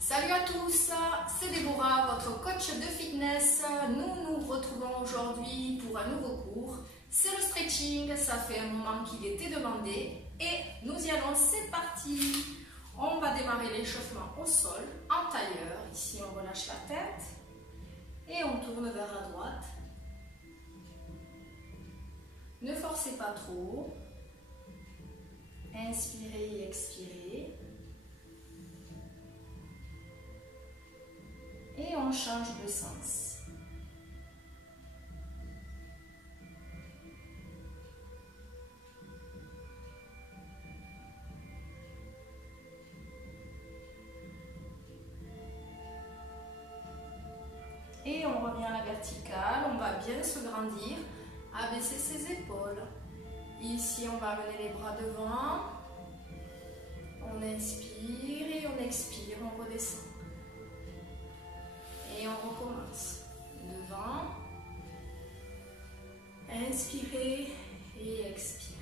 Salut à tous, c'est Déborah, votre coach de fitness. Nous nous retrouvons aujourd'hui pour un nouveau cours. C'est le stretching, ça fait un moment qu'il était demandé et nous y allons, c'est parti. On va démarrer l'échauffement au sol, en tailleur. Ici on relâche la tête et on tourne vers la droite. Ne forcez pas trop. Inspirez et expirez. Et on change de sens. Et on revient à la verticale, on va bien se grandir, abaisser ses épaules. Ici, on va amener les bras devant. On inspire et on expire, on redescend. Et on recommence. Devant. Inspirez et expirez.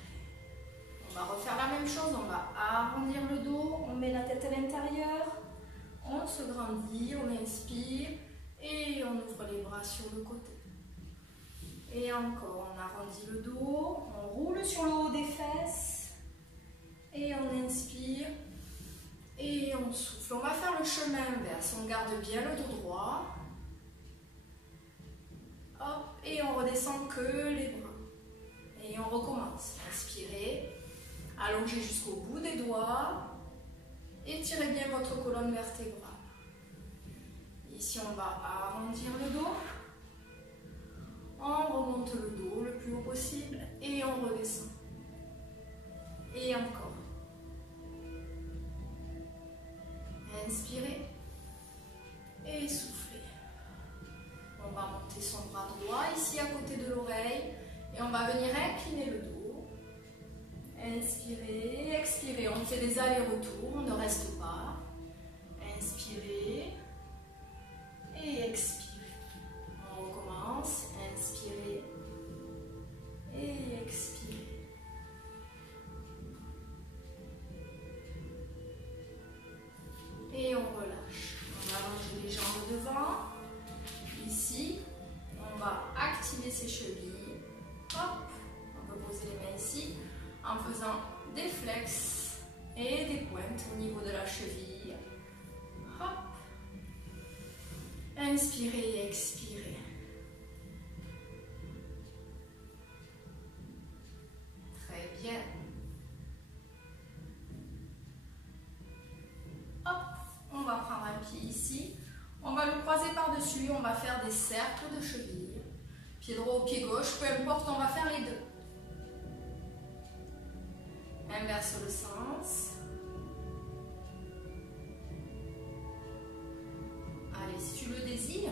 On va refaire la même chose, on va arrondir le dos, on met la tête à l'intérieur, on se grandit, on inspire et on ouvre les bras sur le côté. Et encore, on arrondit le dos, on roule sur le haut des fesses et on inspire et on souffle. On va faire le chemin inverse, on garde bien le dos droit. Hop, et on redescend que les bras. Et on recommence. Inspirez, allongez jusqu'au bout des doigts, étirez bien votre colonne vertébrale. Ici, on va arrondir le dos. On remonte le dos le plus haut possible et on redescend. Et encore. Inspirez et soufflez. On va monter son bras droit ici à côté de l'oreille et on va venir incliner le dos. Inspirez, expirez. On fait des allers-retours, on ne reste pas. Inspirez et expirez. On recommence. Inspirez et expirez. Et on relâche. On allonge les jambes devant. Ici, on va activer ses chevilles. Hop, on peut poser les mains ici en faisant des flex et des pointes au niveau de la cheville. Hop. Inspirez et expirez. Très bien. Hop, on va prendre un pied ici. On va le croiser par-dessus, on va faire des cercles de chevilles. Pied droit ou pied gauche, peu importe, on va faire les deux. Inverse le sens. Allez, si tu le désires,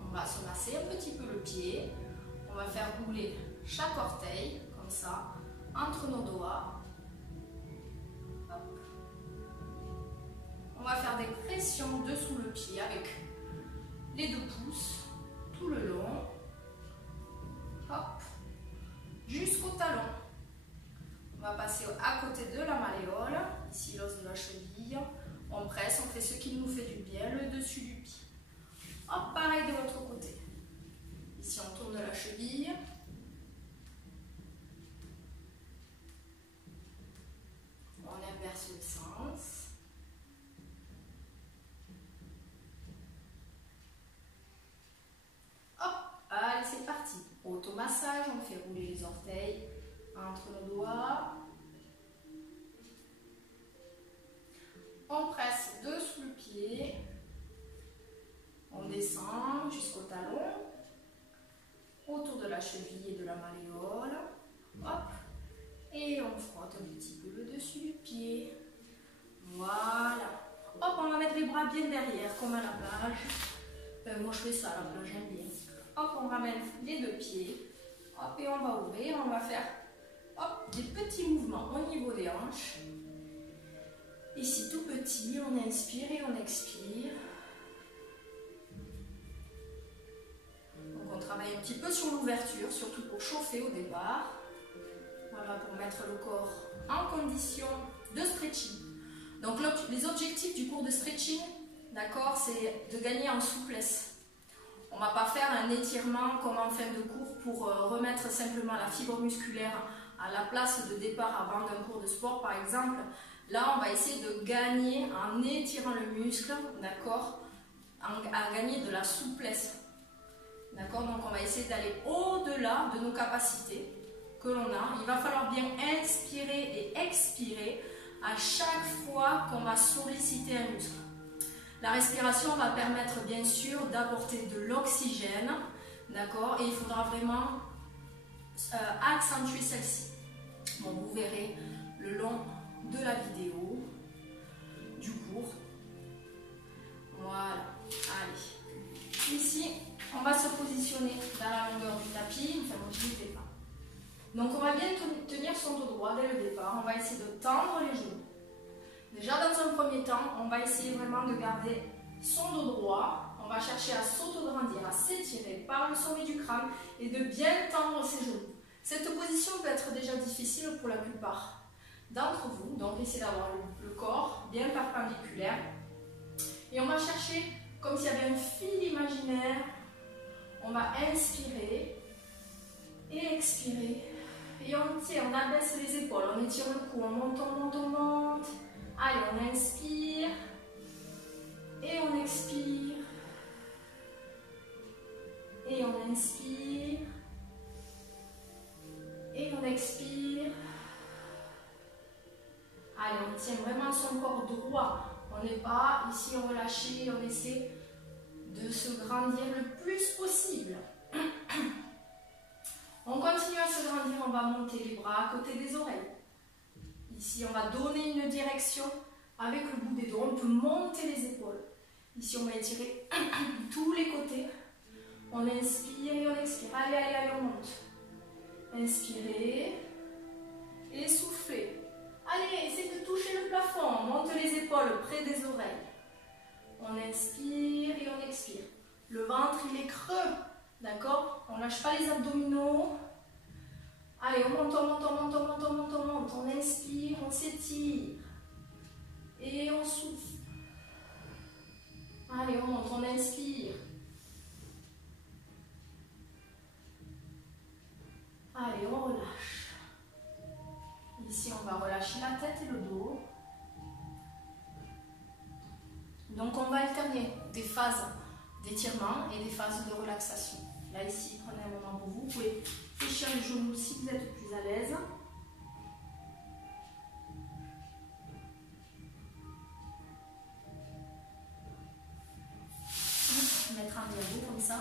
on va se masser un petit peu le pied. On va faire rouler chaque orteil, comme ça, entre nos doigts. Hop. On va faire des pressions dessous le pied avec les 2 pouces tout le long. Hop. Jusqu'au talon. On va passer à côté de la malléole, ici l'os de la cheville. On presse, on fait ce qui nous fait du bien, le dessus du pied. Hop, pareil de l'autre côté. Ici, on tourne la cheville. On inverse le sens. Hop, allez, c'est parti. Automassage, on fait rouler les orteils entre nos doigts. On presse dessous le pied. On descend jusqu'au talon, autour de la cheville et de la malléole. Hop. Et on frotte un petit peu le dessus du pied. Voilà. Hop, on va mettre les bras bien derrière, comme à la plage. Moi, je fais ça à la plage, j'aime bien. Hop, on ramène les 2 pieds. Hop, et on va ouvrir. On va faire hop, des petits mouvements au niveau des hanches. Ici, tout petit, on inspire et on expire. Donc, on travaille un petit peu sur l'ouverture, surtout pour chauffer au départ. Voilà, pour mettre le corps en condition de stretching. Donc, les objectifs du cours de stretching, d'accord, c'est de gagner en souplesse. On ne va pas faire un étirement comme en fin de cours pour remettre simplement la fibre musculaire à la place de départ avant d'un cours de sport par exemple. Là, on va essayer de gagner en étirant le muscle, d'accord, à gagner de la souplesse. D'accord, donc on va essayer d'aller au-delà de nos capacités que l'on a. Il va falloir bien inspirer et expirer à chaque fois qu'on va solliciter un muscle. La respiration va permettre bien sûr d'apporter de l'oxygène, d'accord, et il faudra vraiment accentuer celle-ci. Bon, vous verrez le long de la vidéo, du cours. Voilà, allez. Ici, on va se positionner dans la longueur du tapis, enfin du départ. Donc on va bien tenir son dos droit dès le départ, on va essayer de tendre les genoux. Déjà dans un premier temps, on va essayer vraiment de garder son dos droit. On va chercher à s'autograndir, à s'étirer par le sommet du crâne et de bien tendre ses genoux. Cette position peut être déjà difficile pour la plupart d'entre vous. Donc essayez d'avoir le corps bien perpendiculaire. Et on va chercher comme s'il y avait un fil imaginaire. On va inspirer et expirer. Et on tire, on abaisse les épaules, on étire le cou, on monte, on monte, on monte. Allez, on inspire et on expire et on inspire et on expire. Allez, on tient vraiment son corps droit. On n'est pas ici relâché, on essaie de se grandir le plus possible. On continue à se grandir, on va monter les bras à côté des oreilles. Ici, on va donner une direction avec le bout des doigts. On peut monter les épaules. Ici, on va étirer tous les côtés. On inspire et on expire. Allez, allez, allez, on monte. Inspirez et soufflez. Allez, essayez de toucher le plafond. On monte les épaules près des oreilles. On inspire et on expire. Le ventre, il est creux. D'accord? On ne lâche pas les abdominaux. Allez, on monte, on monte, on monte, on monte, on monte, on monte. On inspire, on s'étire. Et on souffle. Allez, on monte, on inspire. Allez, on relâche. Ici, on va relâcher la tête et le dos. Donc, on va alterner des phases d'étirement et des phases de relaxation. Là, ici, prenez un moment pour vous. Vous pouvez fléchir les genoux si vous êtes plus à l'aise. Mettre un diago comme ça,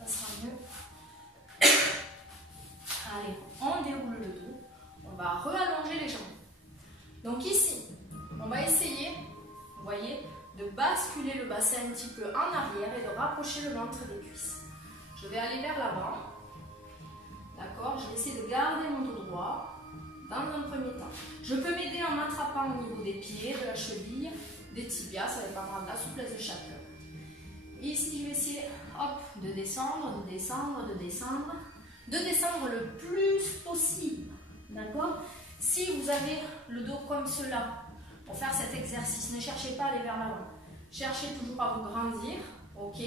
ça sera mieux. Allez, on déroule le dos. On va reallonger les jambes. Donc ici, on va essayer, vous voyez, de basculer le bassin un petit peu en arrière et de rapprocher le ventre des cuisses. Je vais aller vers l'avant. D'accord? Je vais essayer de garder mon dos droit dans un premier temps. Je peux m'aider en m'attrapant au niveau des pieds, de la cheville, des tibias. Ça dépendra de la souplesse de chacun. Ici, je vais essayer hop, de descendre, de descendre, de descendre. De descendre le plus possible. D'accord? Si vous avez le dos comme cela, pour faire cet exercice, ne cherchez pas à aller vers l'avant. Cherchez toujours à vous grandir. Ok?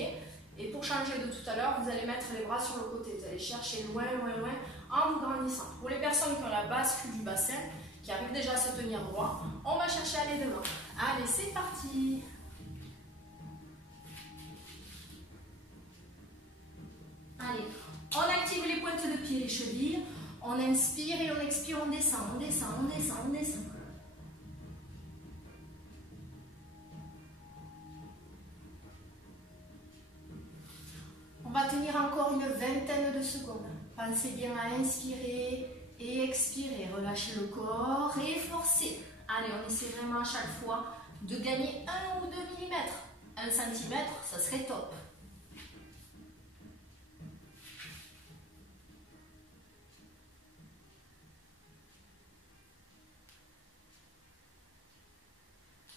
Et pour changer de tout à l'heure, vous allez mettre les bras sur le côté. Vous allez chercher loin, loin, loin en vous grandissant. Pour les personnes qui ont la bascule du bassin, qui arrivent déjà à se tenir droit, on va chercher à aller devant. Allez, c'est parti! Allez, on active les pointes de pied, les chevilles. On inspire et on expire, on descend, on descend, on descend, on descend. On va tenir encore une vingtaine de secondes. Pensez bien à inspirer et expirer. Relâchez le corps et forcez. Allez, on essaie vraiment à chaque fois de gagner 1 ou 2 mm. 1 cm, ça serait top.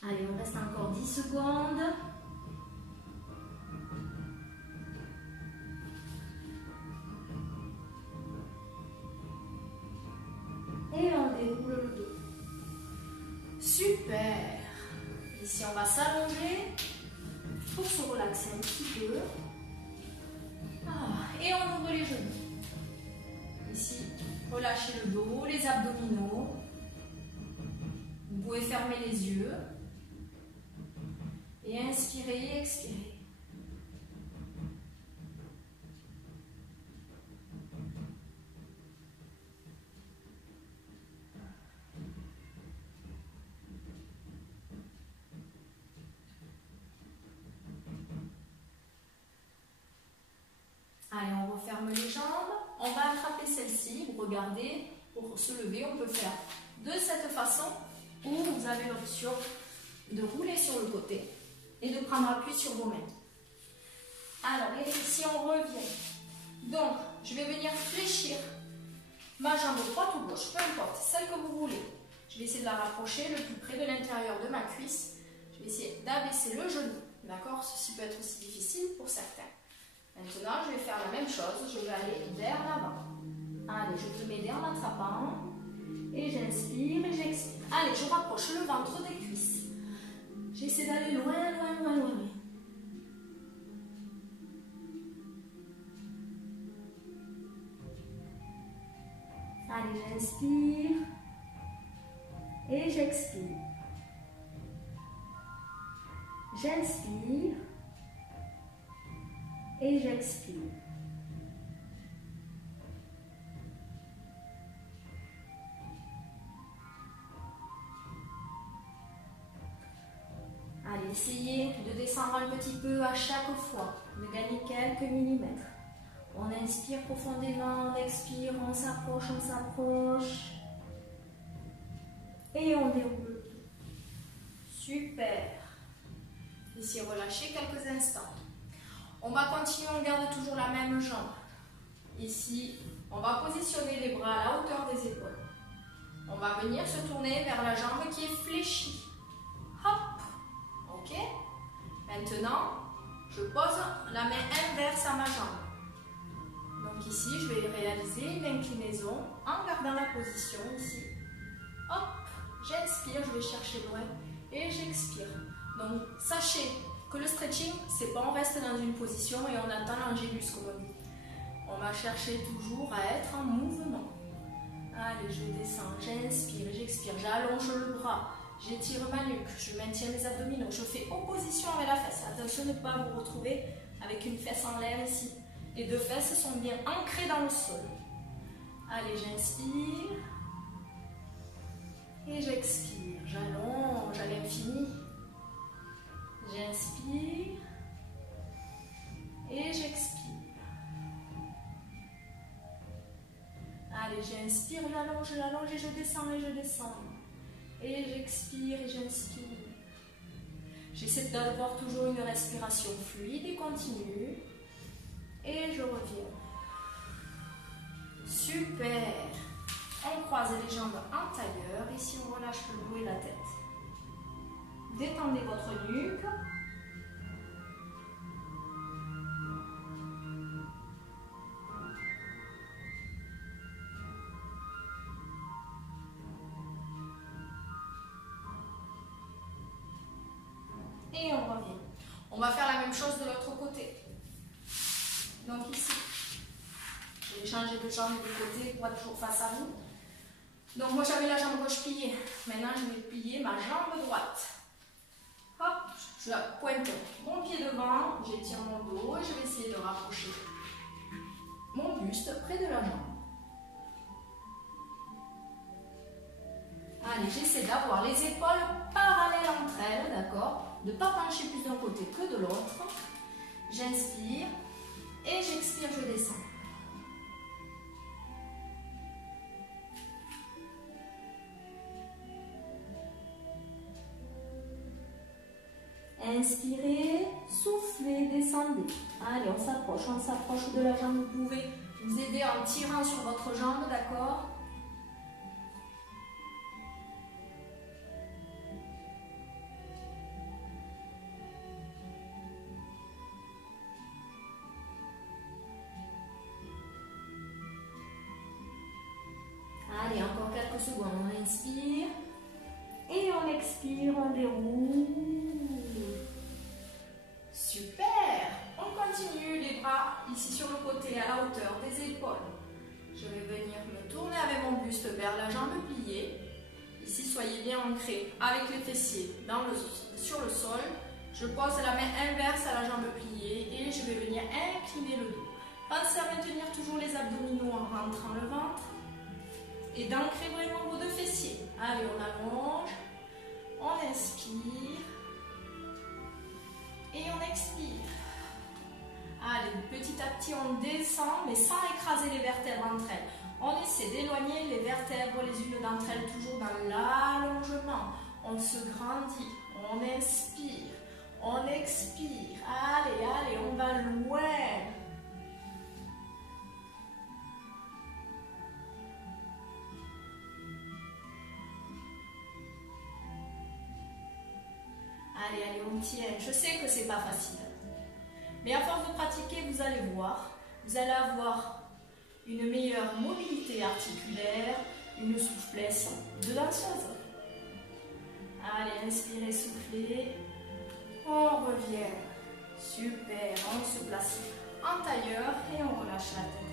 Allez, on reste encore 10 secondes. Et on déroule le dos. Super. Ici, on va s'allonger allongé pour se relaxer un petit peu. Et on ouvre les genoux. Ici, relâchez le dos, les abdominaux. Vous pouvez fermer les yeux. Et inspirez et expirez. Allez, on referme les jambes. On va attraper celle-ci. Vous regardez, pour se lever, on peut faire de cette façon ou vous avez l'option de rouler sur le côté et de prendre appui sur vos mains. Alors, ici, on revient. Donc, je vais venir fléchir ma jambe droite ou gauche, peu importe, celle que vous voulez. Je vais essayer de la rapprocher le plus près de l'intérieur de ma cuisse. Je vais essayer d'abaisser le genou. D'accord? Ceci peut être aussi difficile pour certains. Maintenant, je vais faire la même chose. Je vais aller vers l'avant. Allez, je te mets en m'attrapant. Et j'inspire et j'expire. Allez, je rapproche le ventre des cuisses. J'essaie d'aller loin, loin, loin, loin. Allez, j'inspire. Et j'expire. J'inspire. Et j'expire. Allez, essayez de descendre un petit peu à chaque fois, de gagner quelques millimètres. On inspire profondément, on expire, on s'approche. Et on déroule. Super. Ici, relâchez quelques instants. On va continuer, on garde toujours la même jambe. Ici, on va positionner les bras à la hauteur des épaules. On va venir se tourner vers la jambe qui est fléchie. Hop. Ok. Maintenant, je pose la main inverse à ma jambe. Donc ici, je vais réaliser une inclinaison en gardant la position ici. Hop. J'inspire, je vais chercher loin et j'expire. Donc, sachez que le stretching, c'est pas on reste dans une position et on attend l'angélus comme on dit. On va chercher toujours à être en mouvement. Allez, je descends, j'inspire, j'expire, j'allonge le bras, j'étire ma nuque, je maintiens les abdominaux, je fais opposition avec la fesse. Attention de ne pas vous retrouver avec une fesse en l'air ici. Les deux fesses sont bien ancrées dans le sol. Allez, j'inspire et j'expire, j'allonge à l'infini. J'inspire et j'expire. Allez, j'inspire, j'allonge et je descends et je descends. Et j'expire et j'inspire. J'essaie d'avoir toujours une respiration fluide et continue. Et je reviens. Super. On croise les jambes en tailleur. Ici, on relâche le dos et la tête. Détendez votre nuque. Et on revient. On va faire la même chose de l'autre côté. Donc ici, je vais changer de jambe de côté pour être toujours face à vous. Donc moi j'avais la jambe gauche pliée. Maintenant je vais plier ma jambe droite. Hop, je pointe mon pied devant, j'étire mon dos et je vais essayer de rapprocher mon buste près de la jambe. Allez, j'essaie d'avoir les épaules parallèles entre elles, d'accord? De ne pas pencher plus d'un côté que de l'autre. J'inspire et j'expire, je descends. Inspirez, soufflez, descendez. Allez, on s'approche de la jambe. Vous pouvez vous aider en tirant sur votre jambe, d'accord? Allez, encore quelques secondes. On inspire et on expire, on déroule. vers la jambe pliée. Ici, soyez bien ancrés avec les fessiers sur le sol. Je pose la main inverse à la jambe pliée et je vais venir incliner le dos. Pensez à maintenir toujours les abdominaux en rentrant le ventre et d'ancrer vraiment vos deux fessiers. Allez, on allonge, on inspire et on expire. Allez, petit à petit, on descend, mais sans écraser les vertèbres entre elles. On essaie d'éloigner les vertèbres les unes d'entre elles, toujours dans l'allongement. On se grandit, on inspire, on expire. Allez, allez, on va loin. Allez, allez, on tient. Je sais que c'est pas facile. Mais à force de pratiquer, vous allez voir, vous allez avoir une meilleure mobilité articulaire, une souplesse de danseuse. Allez, inspirez, soufflez. On revient. Super. On se place en tailleur et on relâche la tête.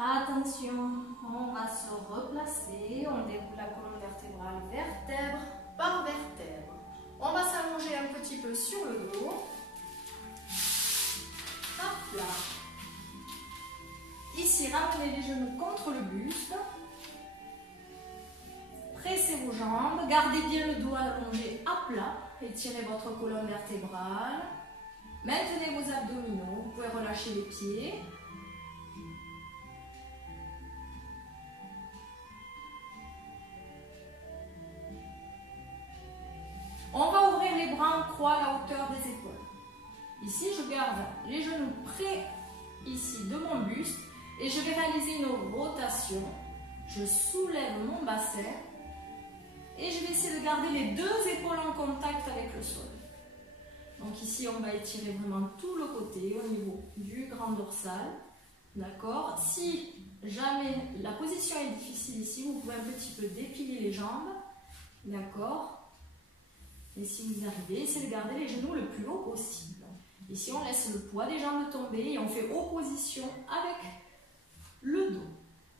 Attention, on va se replacer, on déroule la colonne vertébrale vertèbre par vertèbre. On va s'allonger un petit peu sur le dos. Hop là. Ici, ramenez les genoux contre le buste. Pressez vos jambes, gardez bien le dos allongé à plat. Étirez votre colonne vertébrale. Maintenez vos abdominaux, vous pouvez relâcher les pieds. On va ouvrir les bras en croix à la hauteur des épaules. Ici, je garde les genoux près ici de mon buste et je vais réaliser une rotation. Je soulève mon bassin et je vais essayer de garder les deux épaules en contact avec le sol. Donc ici, on va étirer vraiment tout le côté au niveau du grand dorsal. D'accord? Si jamais la position est difficile ici, vous pouvez un petit peu dépiler les jambes. D'accord? Et si vous arrivez, essayez de garder les genoux le plus haut possible. Ici, on laisse le poids des jambes tomber et on fait opposition avec le dos.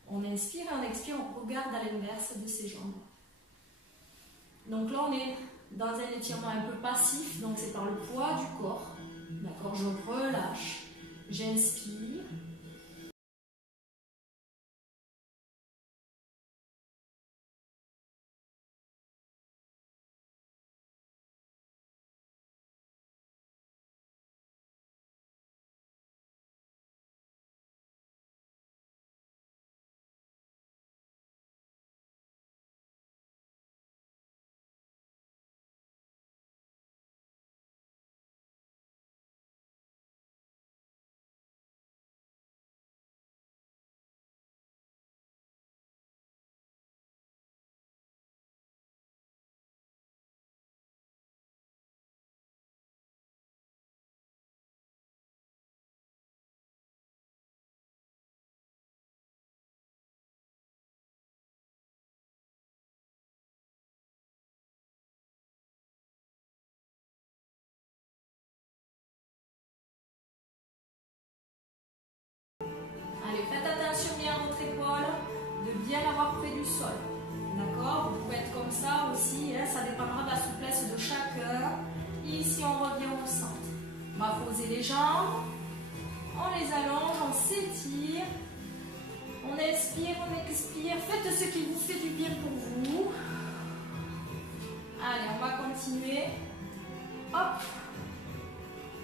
On inspire et on expire, on regarde à l'inverse de ses jambes. Donc là, on est dans un étirement un peu passif, donc c'est par le poids du corps. D'accord, je relâche, j'inspire. Allez, faites attention bien à votre épaule, de bien l'avoir près du sol. D'accord? Vous pouvez être comme ça aussi, hein, ça dépendra de la souplesse de chacun. Ici, on revient au centre. On va poser les jambes, on les allonge, on s'étire. On inspire, on expire. Faites ce qui vous fait du bien pour vous. Allez, on va continuer. Hop.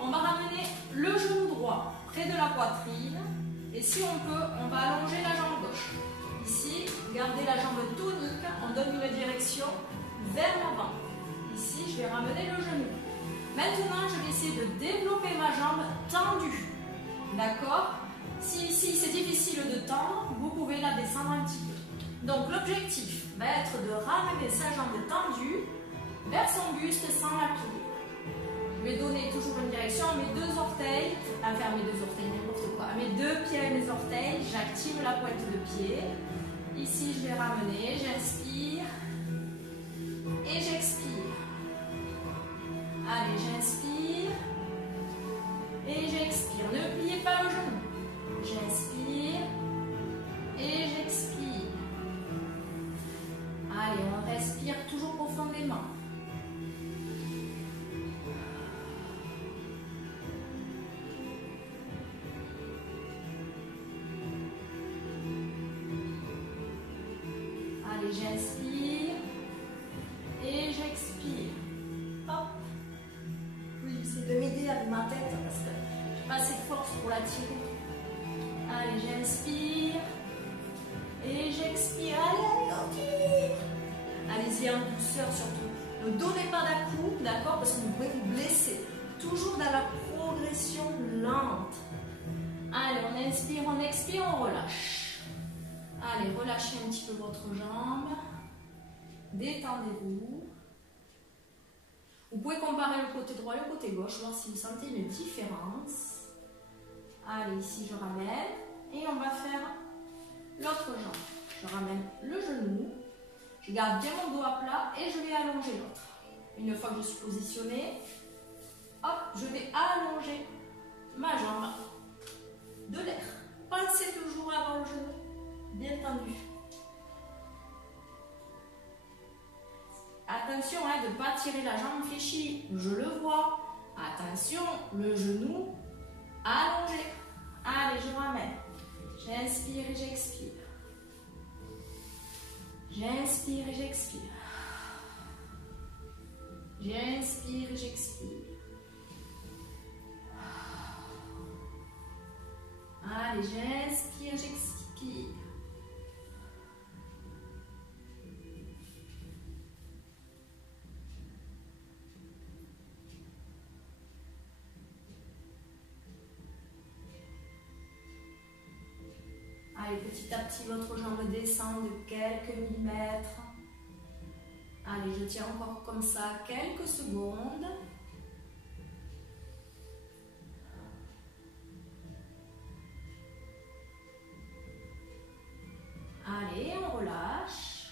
On va ramener le genou droit près de la poitrine. Et si on peut, on va allonger la jambe gauche. Ici, gardez la jambe tonique. On donne une direction vers l'avant. Ici, je vais ramener le genou. Maintenant, je vais essayer de développer ma jambe tendue. D'accord? Si ici, c'est difficile de tendre, vous pouvez la descendre un petit peu. Donc l'objectif va être de ramener sa jambe tendue vers son buste sans la plier. Je vais donner toujours une direction à mes deux orteils, vers mes deux orteils, n'importe quoi, à mes deux pieds et mes orteils, j'active la pointe de pied. Ici, je vais ramener, j'inspire et j'expire. Allez, j'inspire et j'expire. Ne pliez pas le genou. J'inspire et j'expire. Allez, on respire toujours profondément. Allez, j'inspire et j'expire. Hop. Oui, j'essaie de m'aider avec ma tête parce que je n'ai pas assez de force pour la tirer. Allez, j'inspire et j'expire. Allez, allez, allez-y en douceur surtout. Ne donnez pas d'à-coups, d'accord, parce que vous pouvez vous blesser. Toujours dans la progression lente. Allez, on inspire, on expire, on relâche. Allez, relâchez un petit peu votre jambe. Détendez-vous. Vous pouvez comparer le côté droit et le côté gauche, voir si vous sentez une différence. Allez, ici je ramène. Et on va faire l'autre jambe. Je ramène le genou. Je garde bien mon dos à plat et je vais allonger l'autre. Une fois que je suis positionnée, hop, je vais allonger ma jambe de l'air. Pensez toujours à avoir le genou bien tendu. Attention de ne pas tirer la jambe fléchie, je le vois. Attention, le genou allongé. Allez, je ramène. J'inspire et j'expire. J'inspire et j'expire. J'inspire et j'expire. Allez, j'inspire, j'expire. Allez, petit à petit, votre jambe descend de quelques millimètres. Allez, je tiens encore comme ça quelques secondes. Allez, on relâche.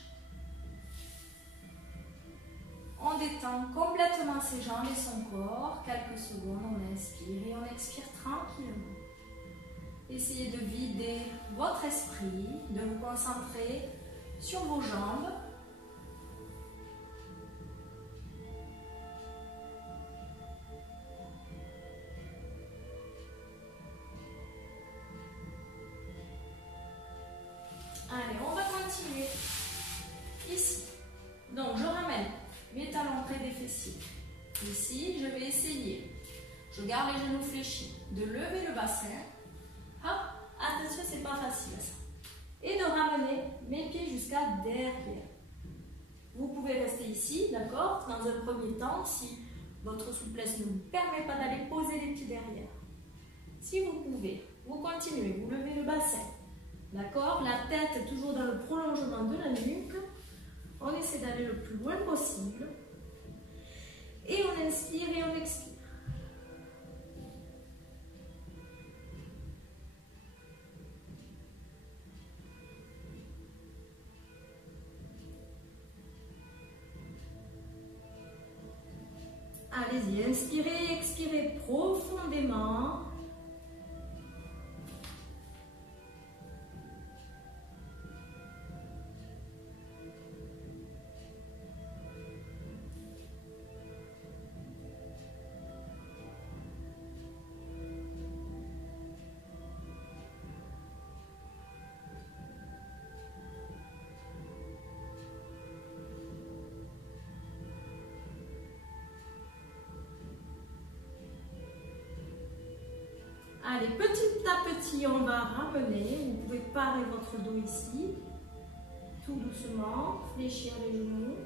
On détend complètement ses jambes et son corps. Quelques secondes, on inspire et on expire tranquillement. Essayez de vider votre esprit, de vous concentrer sur vos jambes. Allez, on va continuer. Ici. Donc, je ramène mes talons près des fessiers. Ici, je vais essayer. Je garde les genoux fléchis. De lever le bassin. Hop, attention, c'est pas facile ça. Et de ramener mes pieds jusqu'à derrière. Vous pouvez rester ici, d'accord? Dans un premier temps, si votre souplesse ne vous permet pas d'aller poser les pieds derrière. Si vous pouvez, vous continuez, vous levez le bassin. D'accord? La tête toujours dans le prolongement de la nuque. On essaie d'aller le plus loin possible. Et on inspire et on expire. Allez-y, inspirez, expirez profondément. Allez, petit à petit, on va ramener. Vous pouvez parer votre dos ici. Tout doucement, fléchir les genoux.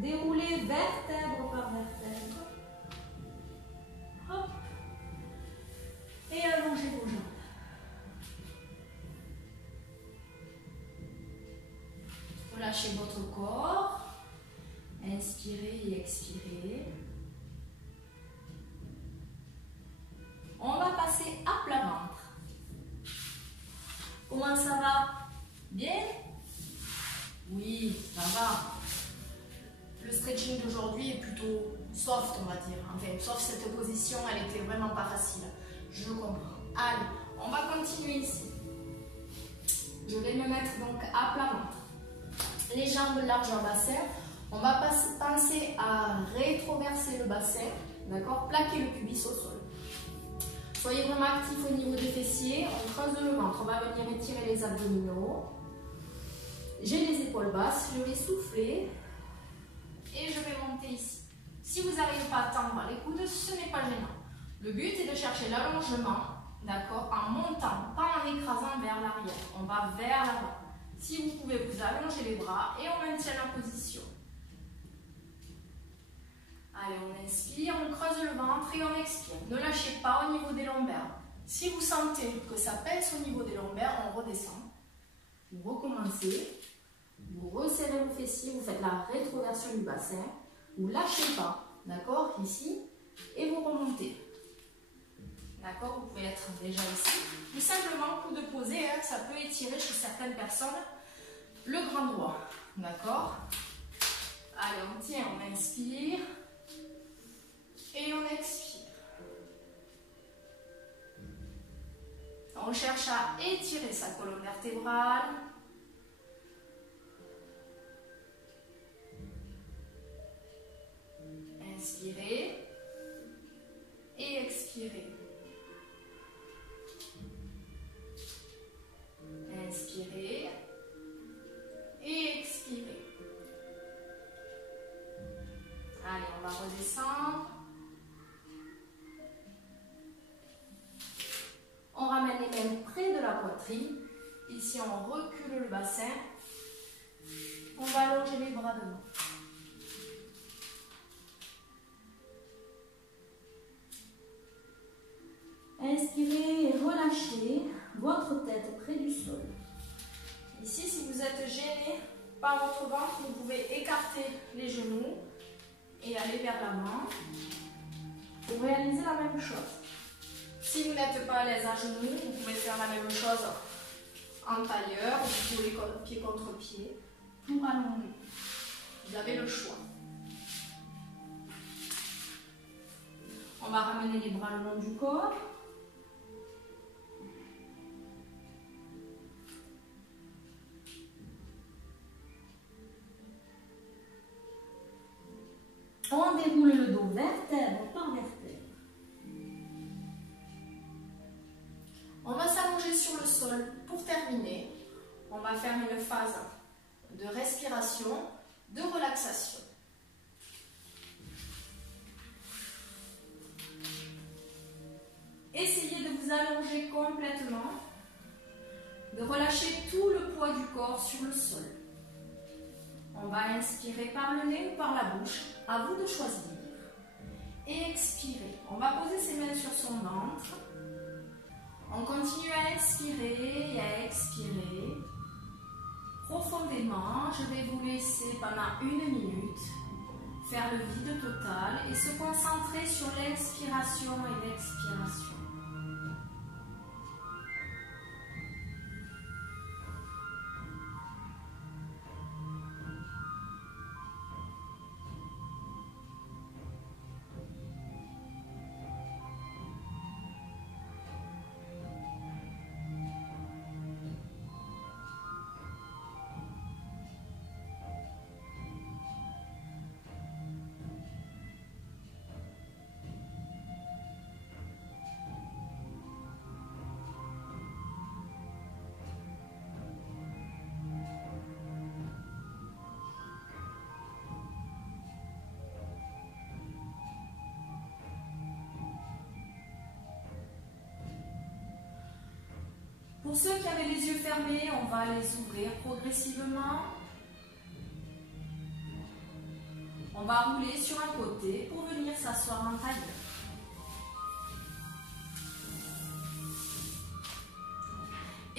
Dérouler vertèbre par vertèbre. Hop. Et allongez vos jambes. relâchez votre corps. Inspirez et expirez. On va passer à plat ventre. Comment ça va? Bien? Oui, ça va. Le stretching d'aujourd'hui est plutôt soft, on va dire. Enfin, sauf cette position, elle était vraiment pas facile. Je comprends. Allez, on va continuer ici. Je vais me mettre donc à plat ventre. Les jambes largeur bassin. On va penser à rétroverser le bassin. D'accord? Plaquer le pubis au sol. Soyez vraiment actifs au niveau des fessiers. On creuse le ventre. On va venir étirer les abdominaux. J'ai les épaules basses. Je vais souffler. Et je vais monter ici. Si vous n'arrivez pas à tendre les coudes, ce n'est pas gênant. Le but est de chercher l'allongement, d'accord, en montant, pas en écrasant vers l'arrière. On va vers l'avant. Si vous pouvez, vous allongez les bras et on maintient la position. Allez, on inspire, on creuse le ventre et on expire. Ne lâchez pas au niveau des lombaires. Si vous sentez que ça pèse au niveau des lombaires, on redescend. Vous recommencez. Vous resserrez vos fessiers, vous faites la rétroversion du bassin. Vous ne lâchez pas, d'accord, ici. Et vous remontez. D'accord, vous pouvez être déjà ici. Ou simplement, coup de posé, hein, ça peut étirer chez certaines personnes le grand droit. D'accord. Allez, on tient, on inspire. Et on expire. On cherche à étirer sa colonne vertébrale. Inspirez et expirez. Inspirez et expirez. Allez, on va redescendre. On ramène les mains près de la poitrine. Ici, on recule le bassin. On va allonger les bras devant. Inspirez et relâchez votre tête près du sol. Ici, si vous êtes gêné par votre ventre, vous pouvez écarter les genoux et aller vers l'avant pour réaliser la même chose. Si vous n'êtes pas à l'aise à genoux, vous pouvez faire la même chose en tailleur, vous pouvez pied contre pied pour allonger. Vous avez le choix. On va ramener les bras le long du corps. On déroule le dos vertèbre par vertèbre. On va s'allonger sur le sol. Pour terminer, on va faire une phase de respiration, de relaxation. Essayez de vous allonger complètement, de relâcher tout le poids du corps sur le sol. On va inspirer par le nez ou par la bouche, à vous de choisir. Et expirer. On va poser ses mains sur son ventre. On continue à inspirer et à expirer. Profondément, je vais vous laisser pendant 1 minute faire le vide total et se concentrer sur l'inspiration et l'expiration. Pour ceux qui avaient les yeux fermés, on va les ouvrir progressivement. On va rouler sur un côté pour venir s'asseoir en tailleur.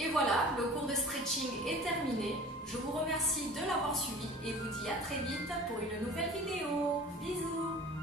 Et voilà, le cours de stretching est terminé. Je vous remercie de l'avoir suivi et vous dis à très vite pour une nouvelle vidéo. Bisous!